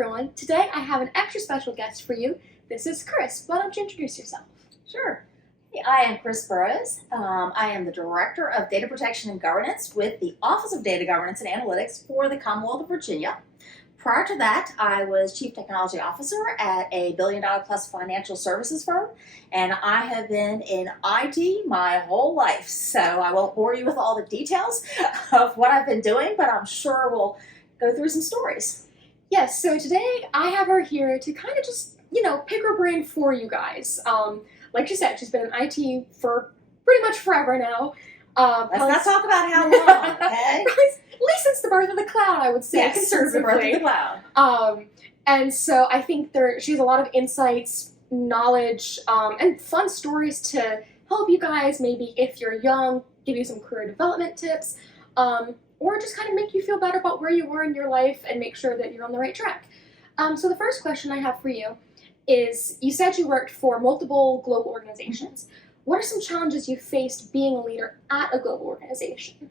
everyone. Today I have an extra special guest for you. This is Chris. Why don't you introduce yourself? Sure. Hey, I am Chris Burroughs. I am the Director of Data Protection and Governance with the Office of Data Governance and Analytics for the Commonwealth of Virginia. Prior to that, I was Chief Technology Officer at a billion-dollar-plus financial services firm, and I have been in IT my whole life. So I won't bore you with all the details of what I've been doing, but I'm sure we'll go through some stories. Yes, so today I have her here to kind of just, pick her brain for you guys. Like she said, she's been in IT for pretty much forever now. Let's not talk about how long, okay? At least since the birth of the cloud, I would say, Yes, since the birth of conservatively. the cloud. And so I think she has a lot of insights, knowledge, and fun stories to help you guys, maybe if you're young, give you some career development tips, or just kind of make you feel better about where you are in your life and make sure that you're on the right track. So the first question I have for you is, you said you worked for multiple global organizations. What are some challenges you faced being a leader at a global organization?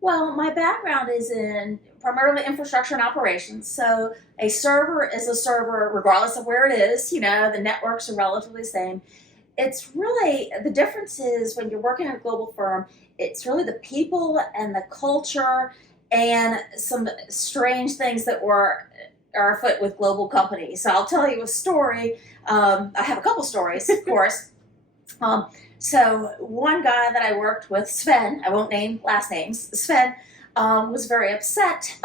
Well, my background is in primarily infrastructure and operations. So a server is a server regardless of where it is. The networks are relatively the same. It's really, the difference is when you're working at a global firm, it's really the people and the culture and some strange things that are afoot with global companies. So I'll tell you a story. I have a couple stories, of course. So one guy that I worked with, Sven, I won't name last names, Sven, was very upset.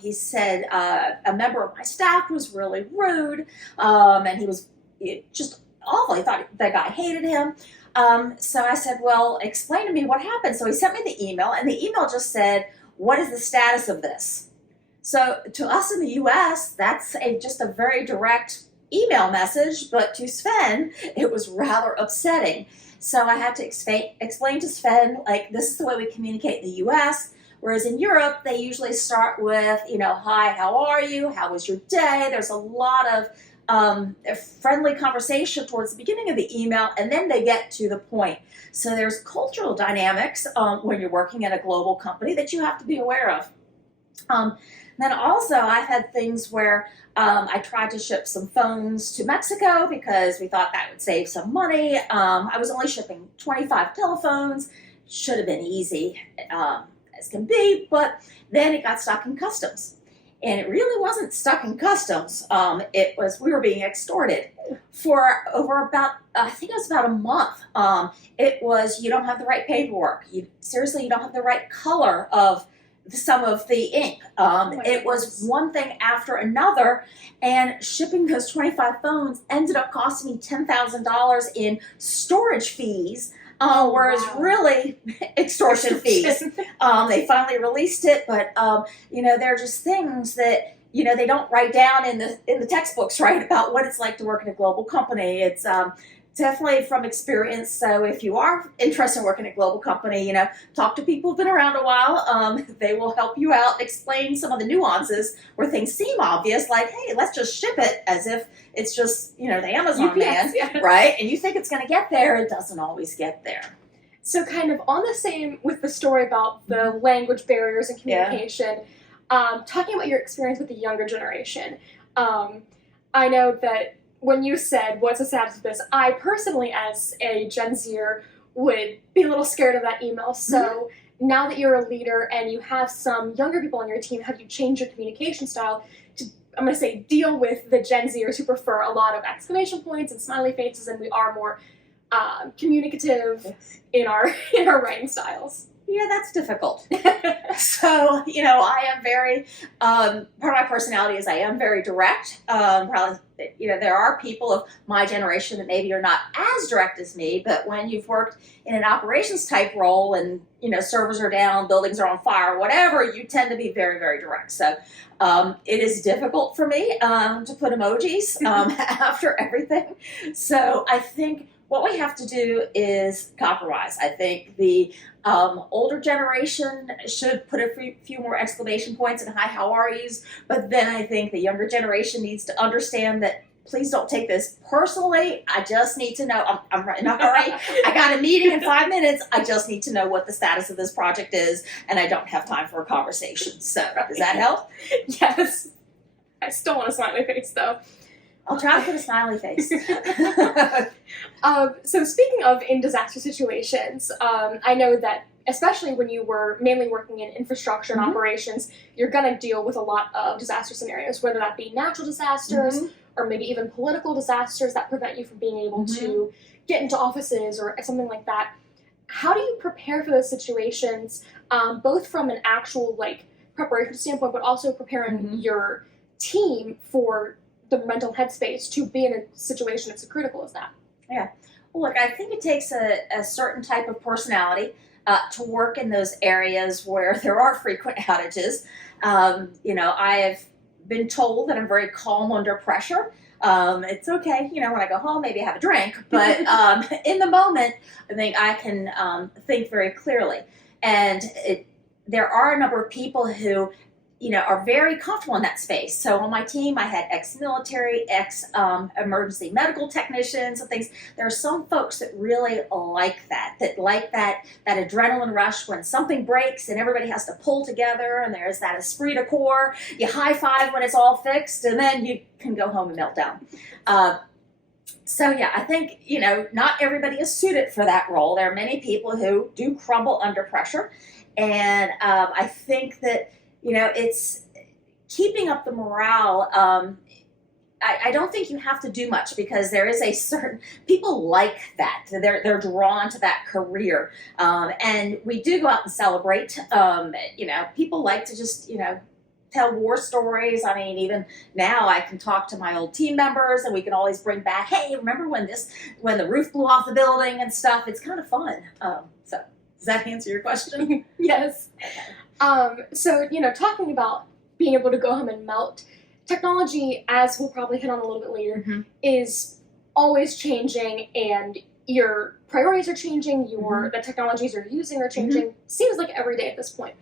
He said a member of my staff was really rude, and he was just awful. He thought the guy hated him. So I said, well, explain to me what happened. So he sent me the email, and the email just said, what is the status of this? So to us in the U.S., that's just a very direct email message, but to Sven, it was rather upsetting. So I had to explain to Sven, this is the way we communicate in the U.S., whereas in Europe, they usually start with, hi, how are you? How was your day? There's a lot of friendly conversation towards the beginning of the email, and then they get to the point. So there's cultural dynamics when you're working at a global company that you have to be aware of. Then also I had things where I tried to ship some phones to Mexico because we thought that would save some money. I was only shipping 25 telephones. Should have been easy as can be, but then it got stuck in customs. And it really wasn't stuck in customs. We were being extorted for over about, I think it was about a month. It was, you don't have the right paperwork. You don't have the right color of some of the ink. It was one thing after another, and shipping those 25 phones ended up costing me $10,000 in storage fees, whereas really extortion fees. They finally released it, but there are just things that they don't write down in the textbooks, right, about what it's like to work in a global company. It's definitely from experience. So if you are interested in working at a global company, talk to people who've been around a while. They will help you out, explain some of the nuances where things seem obvious, like, hey, let's just ship it as if it's just, the Amazon UPS, man, yeah. right? And you think it's going to get there. It doesn't always get there. So kind of on the same with the story about the language barriers and communication, talking about your experience with the younger generation, I know that when you said, what's the status of this, I personally, as a Gen Zer, would be a little scared of that email. So now that you're a leader and you have some younger people on your team, have you changed your communication style to, I'm going to say, deal with the Gen Zers who prefer a lot of exclamation points and smiley faces, and we are more communicative in our writing styles? Yeah, that's difficult. So, I am very, part of my personality is I am very direct. Probably, there are people of my generation that maybe are not as direct as me, but when you've worked in an operations type role and, servers are down, buildings are on fire, whatever, you tend to be very, very direct. So it is difficult for me to put emojis after everything. So I think what we have to do is compromise. I think the older generation should put a few more exclamation points and hi, how are yous, but then I think the younger generation needs to understand that please don't take this personally. I just need to know, I'm in a hurry. I got a meeting in 5 minutes. I just need to know what the status of this project is, and I don't have time for a conversation. So does that help? Yes. I still want a smiley face, though. I'll try to put a smiley face. So speaking of in disaster situations, I know that especially when you were mainly working in infrastructure and operations, you're going to deal with a lot of disaster scenarios, whether that be natural disasters or maybe even political disasters that prevent you from being able to get into offices or something like that. How do you prepare for those situations, both from an actual preparation standpoint, but also preparing your team for the mental headspace to be in a situation that's as critical as that? Yeah. Well, look, I think it takes a certain type of personality to work in those areas where there are frequent outages. I have been told that I'm very calm under pressure. It's okay, when I go home, maybe I have a drink, but in the moment, I think I can think very clearly. And there are a number of people who, are very comfortable in that space. So on my team, I had ex-military, emergency medical technicians and things. There are some folks that really like that adrenaline rush when something breaks and everybody has to pull together and there's that esprit de corps. You high five when it's all fixed and then you can go home and melt down. So yeah, I think, not everybody is suited for that role. There are many people who do crumble under pressure. And I think that, it's keeping up the morale. I don't think you have to do much because there is a certain, people like that. They're drawn to that career. And we do go out and celebrate. People like to just, tell war stories. I mean, even now I can talk to my old team members and we can always bring back, hey, remember when the roof blew off the building and stuff? It's kind of fun. So does that answer your question? Yes. So, talking about being able to go home and melt, technology, as we'll probably hit on a little bit later, is always changing and your priorities are changing, the technologies you're using are changing, seems like every day at this point.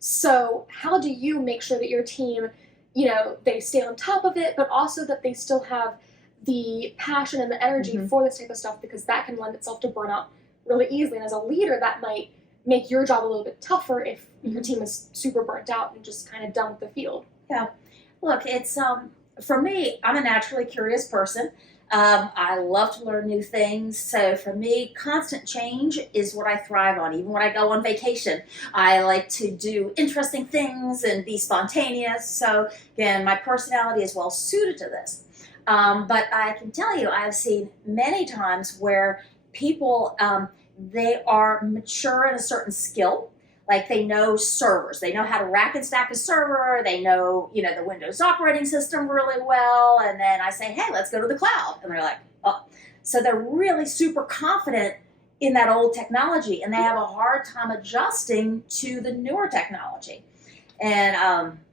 So how do you make sure that your team, they stay on top of it, but also that they still have the passion and the energy for this type of stuff, because that can lend itself to burnout really easily. And as a leader, that might make your job a little bit tougher if your team is super burnt out and just kind of done with the field. Yeah. Look, it's, for me, I'm a naturally curious person. I love to learn new things. So for me, constant change is what I thrive on. Even when I go on vacation, I like to do interesting things and be spontaneous. So again, my personality is well suited to this. But I can tell you, I've seen many times where people, they are mature in a certain skill. Like they know servers, they know how to rack and stack a server, they know, the Windows operating system really well, and then I say, hey, let's go to the cloud. And they're like, oh. So they're really super confident in that old technology, and they have a hard time adjusting to the newer technology. And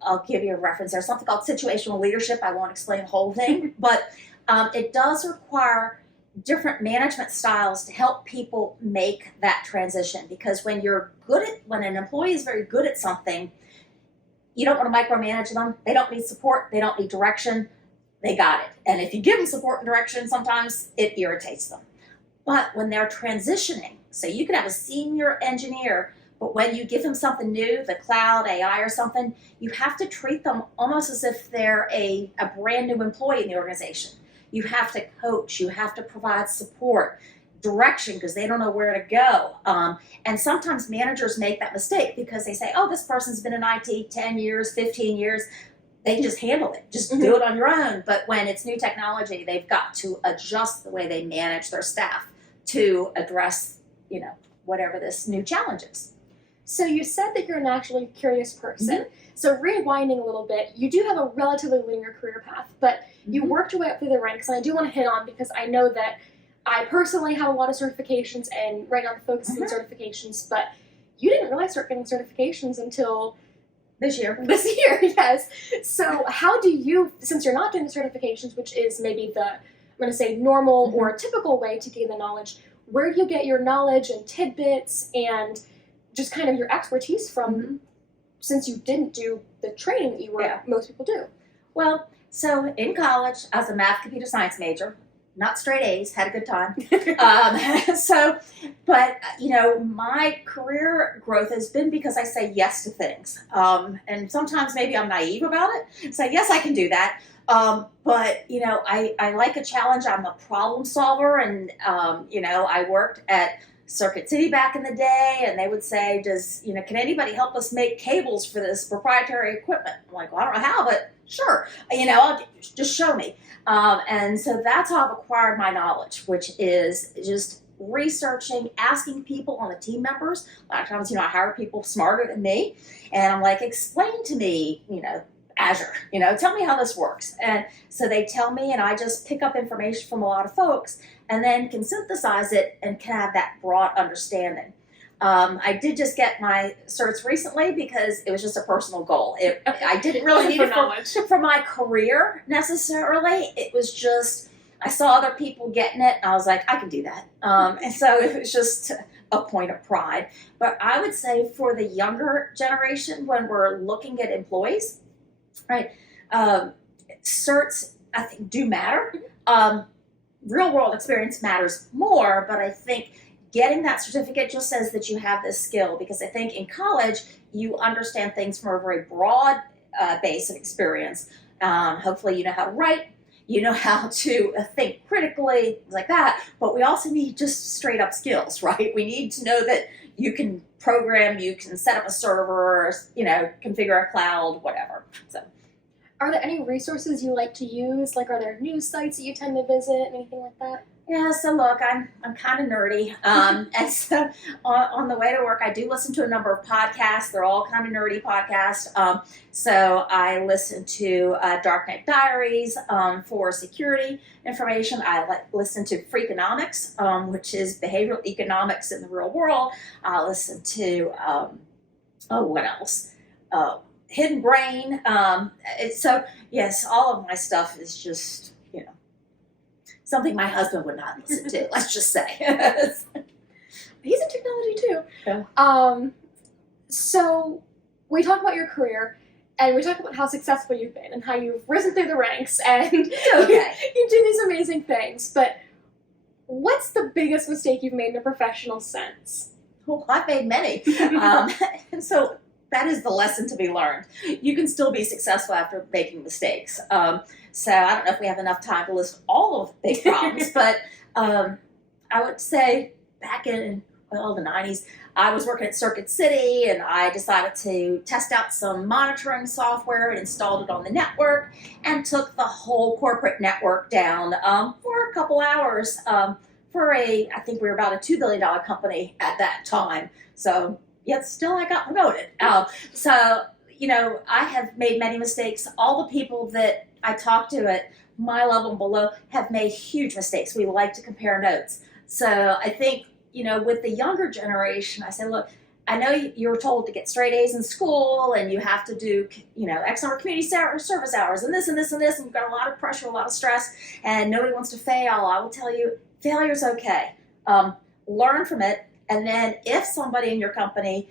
I'll give you a reference. There's something called situational leadership. I won't explain the whole thing, but it does require different management styles to help people make that transition. Because when an employee is very good at something, you don't want to micromanage them. They don't need support. They don't need direction. They got it. And if you give them support and direction, sometimes it irritates them. But when they're transitioning, so you can have a senior engineer, but when you give them something new, the cloud, AI or something, you have to treat them almost as if they're a brand new employee in the organization. You have to coach, you have to provide support, direction, because they don't know where to go. And sometimes managers make that mistake because they say, oh, this person's been in IT 10 years, 15 years. They can just handle it. Just do it on your own. But when it's new technology, they've got to adjust the way they manage their staff to address, whatever this new challenge is. So you said that you're a naturally curious person. So rewinding a little bit, you do have a relatively linear career path, but you worked your way up through the ranks, and I do want to hit on, because I know that I personally have a lot of certifications, and right now the focus is on certifications, but you didn't really start getting certifications until this year. Yes. So how do you, since you're not doing the certifications, which is maybe I'm going to say normal or typical way to gain the knowledge, where do you get your knowledge and tidbits and just kind of your expertise from, since you didn't do the training that most people do? Well, so in college, I was a math computer science major. not straight A's, had a good time. But my career growth has been because I say yes to things. And sometimes maybe I'm naive about it. Say, yes, I can do that. But I like a challenge. I'm a problem solver. And, I worked at Circuit City back in the day, and they would say, can anybody help us make cables for this proprietary equipment? I'm like, well, I don't know how, but sure. Just show me. And so that's how I've acquired my knowledge, which is just researching, asking people on the team members. A lot of times, I hire people smarter than me, and I'm like, explain to me, Azure, tell me how this works. And so they tell me, and I just pick up information from a lot of folks and then can synthesize it and can have that broad understanding. I did just get my certs recently because it was just a personal goal. I didn't really need it for my career necessarily. It was just, I saw other people getting it, and I was like, I can do that. And so it was just a point of pride. But I would say for the younger generation, when we're looking at employees, right, certs, I think, do matter. Real world experience matters more, but I think getting that certificate just says that you have this skill, because I think in college you understand things from a very broad base of experience. Hopefully you know how to write, you know how to think critically, things like that, but we also need just straight up skills, right? We need to know that you can program, you can set up a server, configure a cloud, whatever. So, are there any resources you like to use? Like, are there news sites that you tend to visit, anything like that? Yeah, so look, I'm kind of nerdy, and so on the way to work, I do listen to a number of podcasts. They're all kind of nerdy podcasts. So I listen to Darknet Diaries for security information. I listen to Freakonomics, which is behavioral economics in the real world. I listen to what else? Hidden Brain. So yes, all of my stuff is just something my husband would not listen to, let's just say. He's in technology too. Yeah. So we talk about your career, and we talk about how successful you've been and how you've risen through the ranks, and you do these amazing things. But what's the biggest mistake you've made in a professional sense? Well, I've made many. And so that is the lesson to be learned. You can still be successful after making mistakes. So I don't know if we have enough time to list all of the big problems, but I would say back in the 90s, I was working at Circuit City, and I decided to test out some monitoring software and installed it on the network and took the whole corporate network down for a couple hours I think we were about a $2 billion company at that time. So yet still I got promoted. I have made many mistakes. All the people that I talk to at my level and below have made huge mistakes. We like to compare notes. So I think, with the younger generation, I say, look, I know you were told to get straight A's in school, and you have to do, X number of community service hours, and this and this and this, and you've got a lot of pressure, a lot of stress, and nobody wants to fail. I will tell you, failure's okay. Learn from it, and then if somebody in your company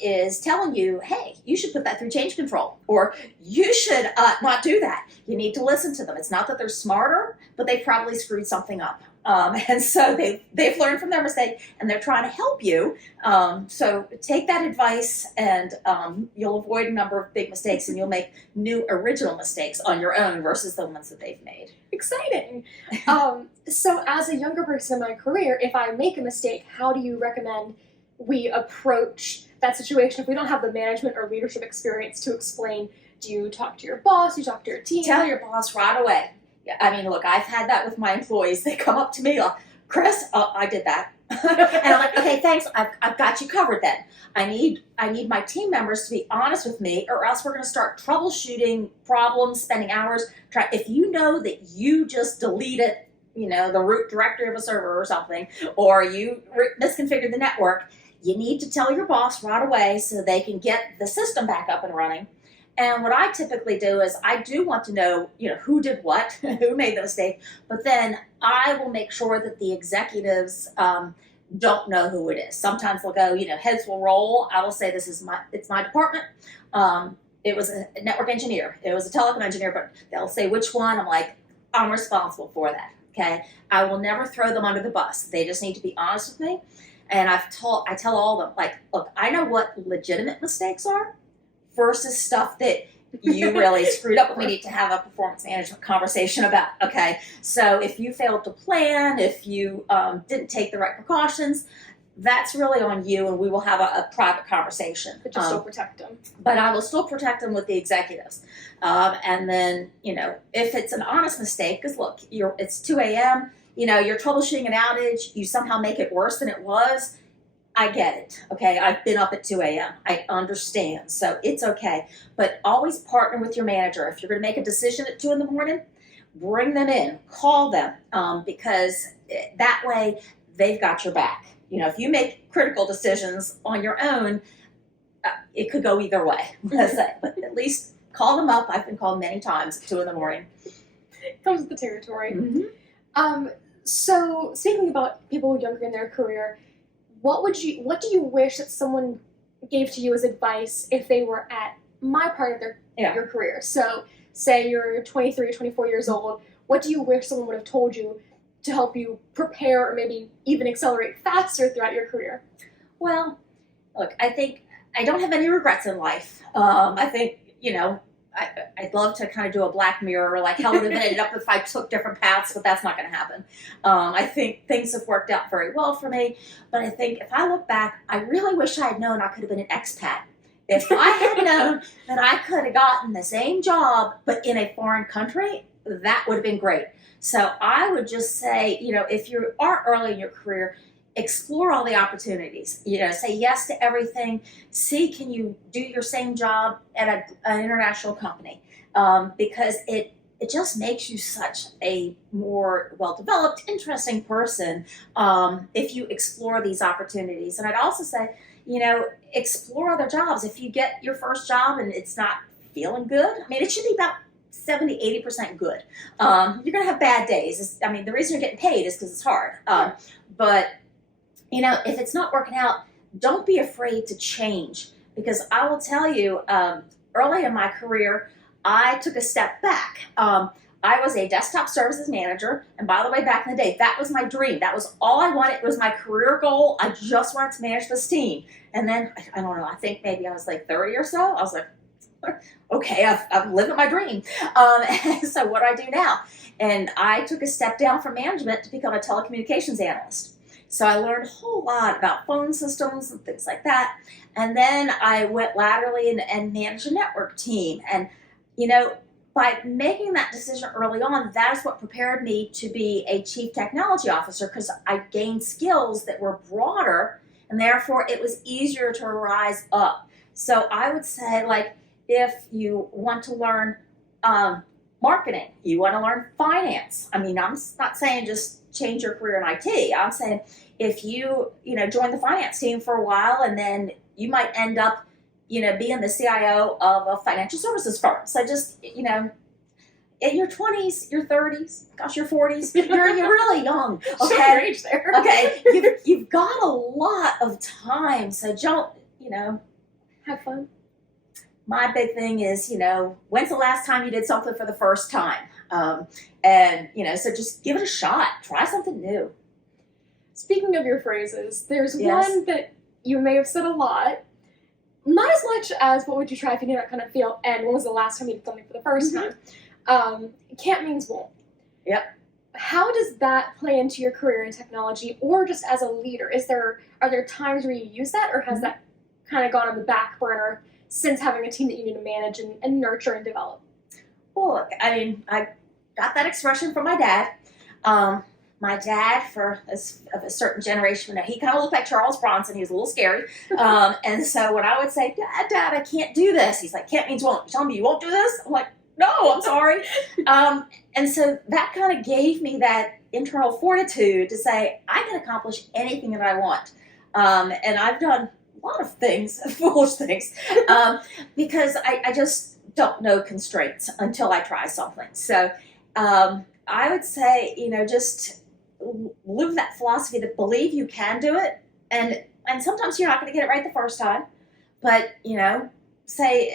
is telling you, hey, you should put that through change control, or you should not do that, you need to listen to them. It's not that they're smarter, but they probably screwed something up. And so they've learned from their mistake, and they're trying to help you. So take that advice, and you'll avoid a number of big mistakes, and you'll make new original mistakes on your own versus the ones that they've made. Exciting. So as a younger person in my career, if I make a mistake, how do you recommend we approach that situation if we don't have the management or leadership experience to explain? Do you talk to your boss? Do you talk to your team? Tell your boss right away. I mean, look, I've had that with my employees. They come up to me like, Chris, I did that. And I'm like, okay, thanks. I've got you covered then. I need my team members to be honest with me, or else we're going to start troubleshooting problems, spending hours. If you know that you just deleted, the root directory of a server or something, or you misconfigured the network, you need to tell your boss right away so they can get the system back up and running. And what I typically do is I do want to know, who did what, who made the mistake, but then I will make sure that the executives don't know who it is. Sometimes they'll go, heads will roll. I will say it's my department. It was a network engineer. It was a telecom engineer, but they'll say which one. I'm like, I'm responsible for that. Okay, I will never throw them under the bus. They just need to be honest with me. And I tell all of them, like, look, I know what legitimate mistakes are versus stuff that you really screwed up. We need to have a performance management conversation about. Okay, so if you failed to plan, if you didn't take the right precautions, that's really on you, and we will have a private conversation. But you still protect them. But I will still protect them with the executives. And then, if it's an honest mistake, because look, it's 2 a.m., you're troubleshooting an outage, you somehow make it worse than it was, I get it, okay? I've been up at 2 a.m. I understand, so it's okay. But always partner with your manager. If you're going to make a decision at 2 in the morning, bring them in, call them, because that way they've got your back. If you make critical decisions on your own, it could go either way, let's say. But at least call them up. I've been called many times at 2 in the morning. Comes with the territory. Mm-hmm. So speaking about people younger in their career, what do you wish that someone gave to you as advice if they were at my part of your career? So say you're 23 or 24 years old, what do you wish someone would have told you to help you prepare or maybe even accelerate faster throughout your career? Well, look, I think I don't have any regrets in life. I think, I'd love to kind of do a Black Mirror, like how would have ended up if I took different paths, but that's not going to happen. I think things have worked out very well for me, but I think if I look back, I really wish I had known I could have been an expat. If I had known that I could have gotten the same job, but in a foreign country, that would have been great. So I would just say, if you are early in your career, explore all the opportunities. Say yes to everything. See, can you do your same job at an international company? Because it just makes you such a more well-developed, interesting person if you explore these opportunities. And I'd also say, explore other jobs. If you get your first job and it's not feeling good, it should be about 70, 80% good. You're going to have bad days. The reason you're getting paid is because it's hard. But if it's not working out, don't be afraid to change, because I will tell you, early in my career, I took a step back. I was a desktop services manager, and by the way, back in the day, that was my dream. That was all I wanted. It was my career goal. I just wanted to manage this team. And then, I don't know, I think maybe I was like 30 or so. I was like, okay, I'm living my dream. So what do I do now? And I took a step down from management to become a telecommunications analyst. So I learned a whole lot about phone systems and things like that. And then I went laterally and managed a network team. And, by making that decision early on, that is what prepared me to be a chief technology officer, because I gained skills that were broader, and therefore it was easier to rise up. So I would say, like, if you want to learn marketing, you want to learn finance. I'm not saying just change your career in IT. I'm saying if you, join the finance team for a while, and then you might end up, being the CIO of a financial services firm. So just, in your 20s, your 30s, gosh, your 40s, you're really young. Okay, your age there. Okay, you've got a lot of time, so don't, have fun. My big thing is, when's the last time you did something for the first time? So just give it a shot. Try something new. Speaking of your phrases, there's Yes. one that you may have said a lot. Not as much as what would you try if you did not kind of feel, and when was the last time you did something for the first time? Can't means won't. Yep. How does that play into your career in technology, or just as a leader? Are there times where you use that, or has that kind of gone on the back burner since having a team that you need to manage and nurture and develop? Well, look, I got that expression from my dad. My dad, of a certain generation, he kind of looked like Charles Bronson. He was a little scary. And so when I would say, Dad, I can't do this, he's like, can't means won't. You telling me you won't do this? I'm like, no, I'm sorry. And so that kind of gave me that internal fortitude to say, I can accomplish anything that I want. And I've done a lot of things, foolish things, because I just don't know constraints until I try something. So I would say, just live that philosophy that believe you can do it. And sometimes you're not going to get it right the first time, but, say,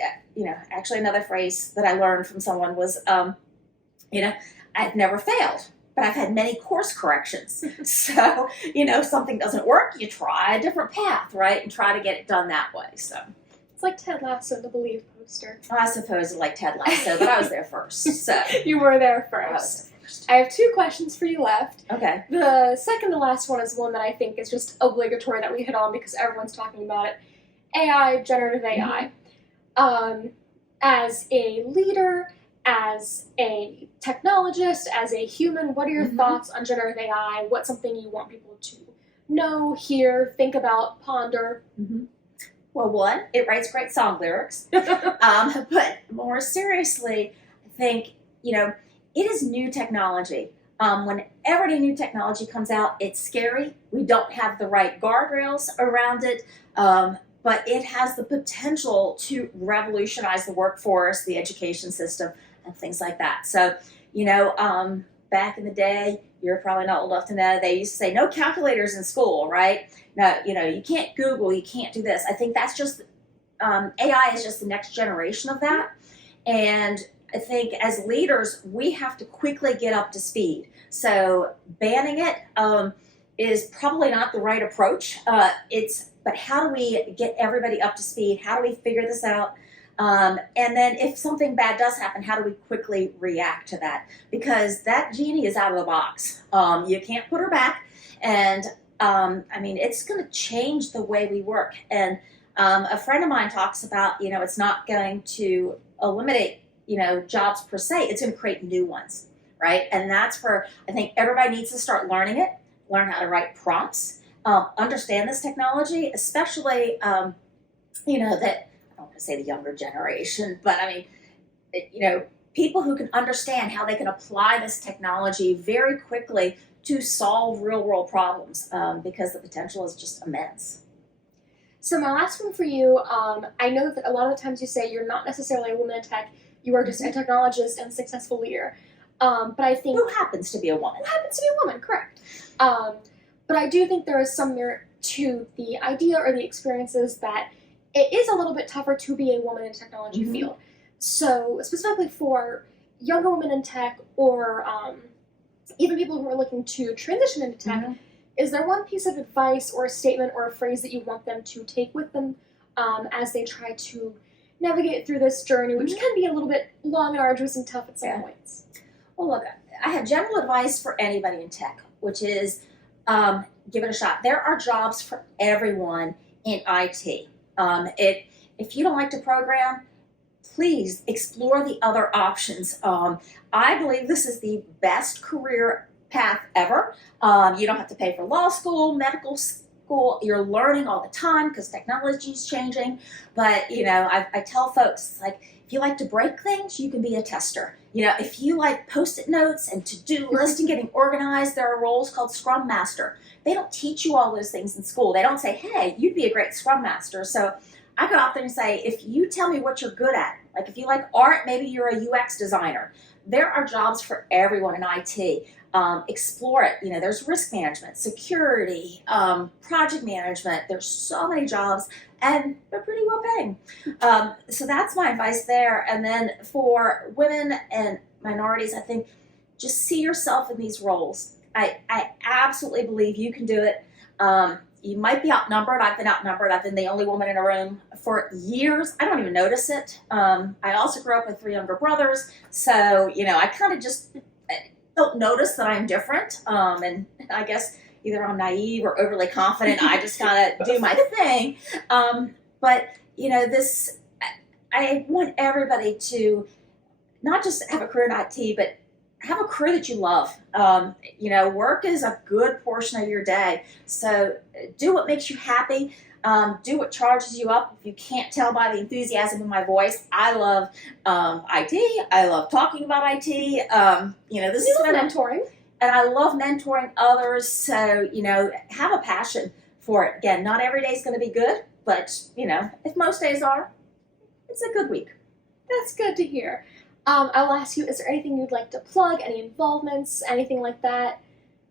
actually another phrase that I learned from someone was, I've never failed, but I've had many course corrections. So, if something doesn't work, you try a different path, right? And try to get it done that way. So it's like Ted Lasso, the Believe poster. I suppose like Ted Lasso, but I was there first. So You were there I was first. there first. I have 2 questions for you left. Okay. The second to last one is one that I think is just obligatory that we hit on because everyone's talking about it. AI, generative AI. As a leader, as a technologist, as a human, what are your thoughts on generative AI? What's something you want people to know, hear, think about, ponder? Well, one, it writes great song lyrics. But more seriously, I think, it is new technology. Whenever any new technology comes out, it's scary. We don't have the right guardrails around it. But it has the potential to revolutionize the workforce, the education system, and things like that. So, back in the day, you're probably not old enough to know, they used to say no calculators in school, right? No, you can't Google, you can't do this. I think that's just, AI is just the next generation of that. And I think as leaders, we have to quickly get up to speed. So banning it is probably not the right approach. But how do we get everybody up to speed? How do we figure this out? And then if something bad does happen, how do we quickly react to that? Because that genie is out of the box. You can't put her back. And it's going to change the way we work. And a friend of mine talks about, it's not going to eliminate, jobs per se. It's going to create new ones, right? And that's where I think everybody needs to start learning it, learn how to write prompts, understand this technology, especially, that, I don't want to say the younger generation, but people who can understand how they can apply this technology very quickly to solve real world problems, because the potential is just immense. So my last one for you, I know that a lot of the times you say you're not necessarily a woman in tech, you are just a technologist and successful leader. But I think... Who happens to be a woman. Who happens to be a woman, correct. But I do think there is some merit to the idea or the experiences that it is a little bit tougher to be a woman in the technology field. So specifically for younger women in tech or even people who are looking to transition into tech, is there one piece of advice or a statement or a phrase that you want them to take with them as they try to navigate through this journey, which can be a little bit long and arduous and tough at some points? Well, look, I have general advice for anybody in tech, which is give it a shot. There are jobs for everyone in IT. If you don't like to program, please explore the other options. I believe this is the best career path ever. You don't have to pay for law school, medical school. You're learning all the time because technology is changing. But, I tell folks, if you like to break things, you can be a tester. If you like Post-it notes and to-do lists and getting organized, there are roles called Scrum Master. They don't teach you all those things in school. They don't say, hey, you'd be a great Scrum Master. So I go out there and say, if you tell me what you're good at, if you like art, maybe you're a UX designer. There are jobs for everyone in IT. Explore it. There's risk management, security, project management. There's so many jobs, and they're pretty well paying. So that's my advice there. And then for women and minorities, I think just see yourself in these roles. I absolutely believe you can do it. You might be outnumbered. I've been outnumbered. I've been the only woman in a room for years. I don't even notice it. I also grew up with 3 younger brothers. So, I kind of just don't notice that I'm different. And I guess either I'm naive or overly confident. I just kind of do my thing. But, I want everybody to not just have a career in IT, but have a career that you love. Work is a good portion of your day. So do what makes you happy. Do what charges you up. If you can't tell by the enthusiasm in my voice, I love IT. I love talking about IT. This is mentoring. And I love mentoring others. So, have a passion for it. Again, not every day is going to be good, but, if most days are, it's a good week. That's good to hear. I'll ask you, is there anything you'd like to plug, any involvements, anything like that?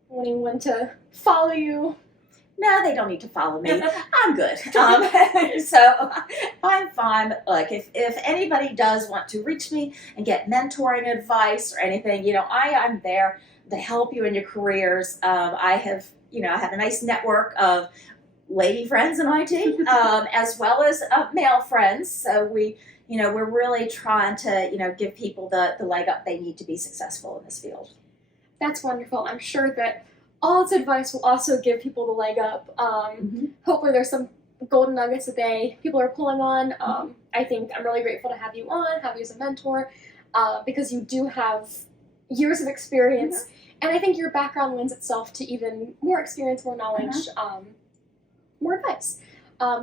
Want anyone to follow you? No, they don't need to follow me. I'm good. So I'm fine. Look, if anybody does want to reach me and get mentoring advice or anything, I'm there to help you in your careers. I have a nice network of lady friends in IT, as well as male friends. So we're really trying to, give people the leg up they need to be successful in this field. That's wonderful. I'm sure that all its advice will also give people the leg up. Hopefully there's some golden nuggets that people are pulling on. I think I'm really grateful to have you as a mentor, because you do have years of experience, and I think your background lends itself to even more experience, more knowledge, more advice.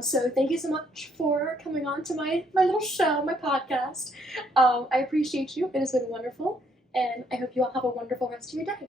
So thank you so much for coming on to my little show, my podcast. I appreciate you. It has been wonderful, and I hope you all have a wonderful rest of your day.